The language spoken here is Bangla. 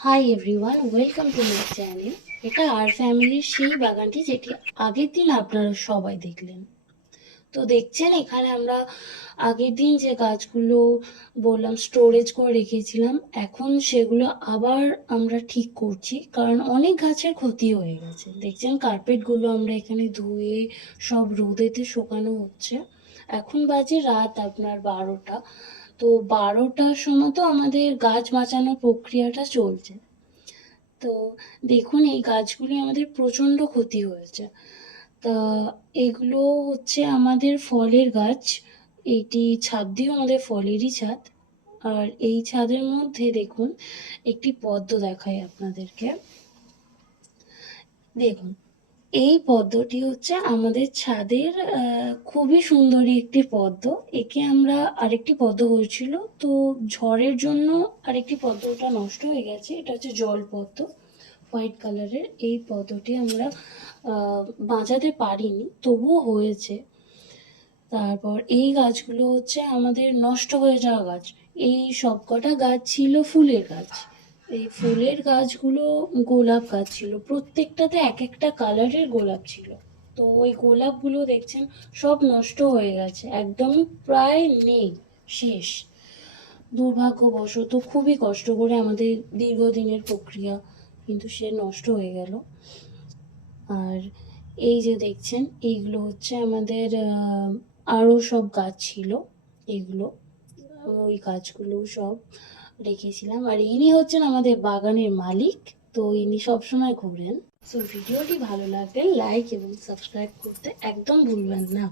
Hi everyone welcome to my channel এটা আর ফ্যামিলির সেই বাগানটি যেটি আগের দিন আপনারা সবাই দেখলেন। তো দেখছেন, এখানে আমরা আগের দিন যে গাছগুলো বললাম স্টোরেজ করে রেখেছিলাম, এখন সেগুলো আবার আমরা ঠিক করছি, কারণ অনেক গাছের ক্ষতি হয়ে গেছে। দেখছেন কার্পেটগুলো আমরা এখানে ধুয়ে সব রোদেতে শুকানো হচ্ছে। এখন বাজে রাত আপনার বারোটা। তো বারোটার সময় তো আমাদের গাছ বাঁচানোর প্রক্রিয়াটা চলছে। তো দেখুন, এই গাছগুলি আমাদের প্রচণ্ড ক্ষতি হয়েছে। তা এগুলো হচ্ছে আমাদের ফলের গাছ। এটি ছাদ দিয়েও আমাদের ফলেরই ছাদ। আর এই ছাদের মধ্যে দেখুন, একটি পদ্ম দেখাই আপনাদেরকে। দেখুন এই পদ্মটি হচ্ছে আমাদের ছাদের খুবই সুন্দরী একটি পদ্ম। একে আমরা আরেকটি পদ্ম হয়েছিল তো ঝড়ের জন্য আরেকটি পদ্মটা নষ্ট হয়ে গেছে। এটা হচ্ছে জল পদ্ম, হোয়াইট কালারের। এই পদ্মটি আমরা বাঁচাতে পারিনি, তবুও হয়েছে। তারপর এই গাছগুলো হচ্ছে আমাদের নষ্ট হয়ে যাওয়া গাছ। এই সবকটা গাছ ছিল ফুলের গাছ। এই ফুলের গাছগুলো গোলাপ গাছ ছিল। প্রত্যেকটাতে এক একটা কালারের গোলাপ ছিল। তো ওই গোলাপগুলো দেখছেন, সব নষ্ট হয়ে গেছে। একদম প্রায় নেই, শেষ। দুর্ভাগ্যবশত খুবই কষ্ট করে আমাদের দীর্ঘদিনের প্রক্রিয়া কিন্তু সে নষ্ট হয়ে গেল। আর এই যে দেখছেন, এইগুলো হচ্ছে আমাদের আরও সব গাছ ছিল। এগুলো, ওই গাছগুলো সব রেখেছিলাম আর ইনি হচ্ছেন আমাদের বাগানের মালিক, তো ইনি সবসময় ঘোরেন। সো ভিডিওটি ভালো লাগলে লাইক এবং সাবস্ক্রাইব করতে একদম ভুলবেন না।